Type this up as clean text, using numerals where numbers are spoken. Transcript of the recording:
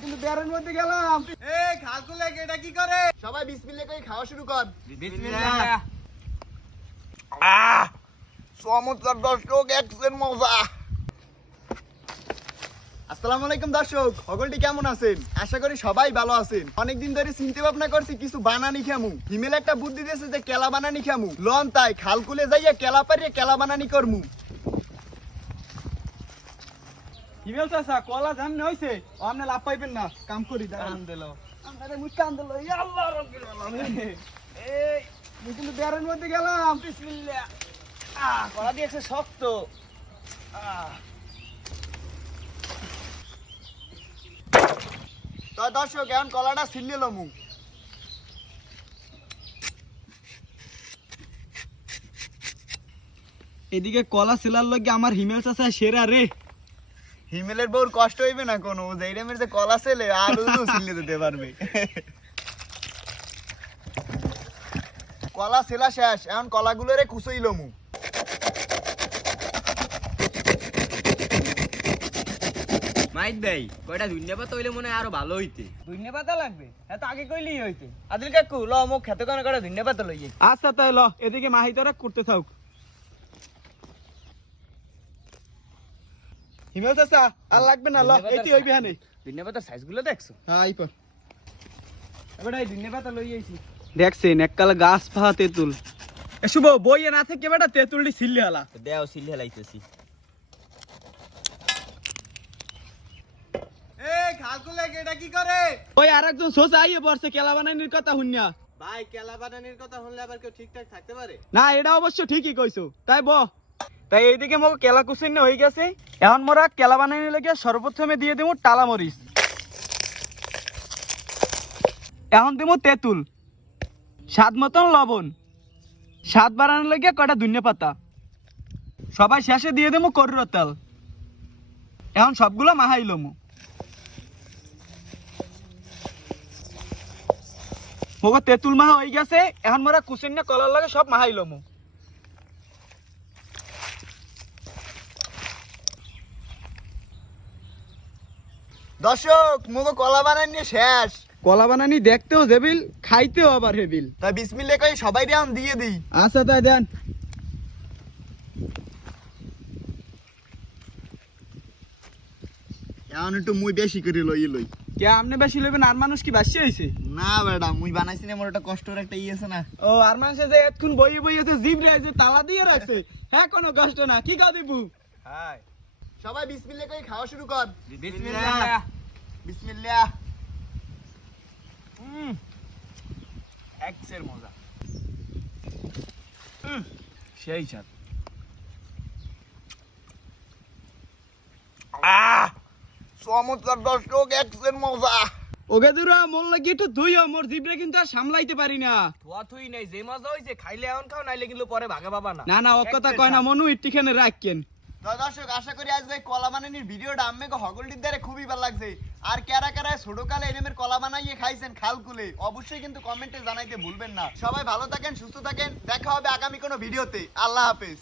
কিন্তু বেরের মধ্যে গেলাম। এই খালকুলে এটা কি করে? সবাই বিসমিল্লাহ কই খাওয়া শুরু কর। বিসমিল্লাহ। চমৎকার দর্শক, একদম মজা। আসসালামু আলাইকুম দর্শক, সকলটি কেমন আছেন? আশা করি সবাই ভালো আছেন। অনেকদিন ধরে চিন্তা ভাবনা করছি কিছু বানানি খামু। হিমেল একটা বুদ্ধি দিয়েছে যে কেলা বানানি খামু। লন তাই খালকুলে যাইয়া কেলা পারিয়ে কেলা বানানি করমু। হিমেল চাচা কলা জান হইছে, আপনি লাভ পাইবেন না। কাম করি দাঁড়ান। কান দিলো। আমারে মুই কান দিল। ইয়া আল্লাহ রাব্বিল আলামিন। এই মুই কিন্তু বেরের মধ্যে গেলাম। বিসমিল্লাহ। কলা দিয়েছে শক্ত। তো দর্শক এখন কলাটা ছিলিয়ে লমু। এদিকে কলা ছিলার লগে আমার হিমেল চাচা সেরা রে। হিমেলের বউর কষ্ট হইবে না কোনো, যেই টাইমের যে কলা ছেলে আর ছিলিয়ে দিতে পারবে। কলা ছেলা শেষ, এখন কলাগুলোরে কুচই লমু। মাইক ভাই কয়টা ধন্যবাদ হইলে মনে হয় আরো ভালো হইতে। ধন্যবাদ লাগবে, এত আগে কইলেই হইতে। আদিল কাকু ল মোক খেতে কোন কয়টা ধন্যবাদ লইয়ে। আচ্ছা তাই ল, এদিকে মাহিতরা করতে থাক। হিমেল চাচা আর লাগবে না, ল এইটি হইবে হানে। ধন্যবাদের সাইজগুলো দেখছো? হ্যাঁ আইপা এবার এই ধন্যবাদ লই আইছি। দেখছেন এককাল গাছ পাহা তেঁতুল। এ শুভ বইয়ে না থেকে বেটা তেঁতুলটি ছিললি হালা। দেও সিল হেলাইতেছি। এই খালকুলে এটা কি করে? ওই আরেকজন সোজা আইয়ে পড়ছে কেলা বানানির কথা শুনিয়া। ভাই কেলা বানানির কথা শুনলে আবার কেউ ঠিকঠাক থাকতে পারে? না এটা অবশ্য ঠিকই কইছো, তাই তাই এইদিকে মোক কেলা কুচিন হয়ে গেছে। এখন মোরা কেলা বানানি লেগে সর্বপ্রথমে দিয়ে দেবো টালা মরিচ, এখন দেবো তেঁতুল, স্বাদ মতন লবণ, স্বাদ বাড়ানোর লেগে কয়টা ধনিয়া পাতা, সবাই শেষে দিয়ে দেবো করুর তেল। এখন সবগুলো মাহাই লমু। মোগো তেঁতুল মাহা হয়ে গেছে, এখন মোরা কুচিন কলার লাগে সব মাহাই লমু। দর্শক মুগো কলা বানানি শেষ। কলা বানানি দেখতেও জেবিল, খাইতেও আবার হেবিল। তাই বিসমিল্লাহ কই সবাই এখন দিয়ে দিই। আচ্ছা তাই দেন। এখন একটু মুই বেশি করে লই। কে আমনে বেশি লইবেন, আর মানুষ কি বাসি হইছে? না বেটা, মুই বানাইছি না, মোর একটা কষ্টের একটা আছে না। ও আর মানুষে যে এতক্ষণ বইয়ে বইয়েছে জিভ রে যে তালা দিয়ে রাখছে, হ্যাঁ কোনো কষ্ট না। কি গাও দিবু? হাই সবাই বিসমিল্লাহ কই খাওয়া শুরু কর। বিসমিল্লাহ। বিসমিল্লাহ। এক্সের মজা। সেই স্বাদ। চমৎকার দর্শক, একদম মজা। ওকে দুরা মোর লাগি একটু ধুইও, মোর জিভ রে কিন্তু আর সামলাইতে পারি না। থুয়া থুই নাই, যে মজা হইছে খাইলে এখন খাও, নাইলে কিন্তু পরে ভাগে পাবা না। না না ও কথা কয় না মনু, ইট্টিখানে রাখকেন। তো দর্শক আশা করি আজকে এই কলা বানানির ভিডিওটা আম্মেকে হগলটির দ্বারা খুবই ভালো লাগছে। আর কারা কারা ছোটকালে এরমের কলা বানাইয়ে খাইছেন খালকুলে, অবশ্যই কিন্তু কমেন্টে জানাইতে ভুলবেন না। সবাই ভালো থাকেন, সুস্থ থাকেন, দেখা হবে আগামী কোনো ভিডিওতে। আল্লাহ হাফেজ।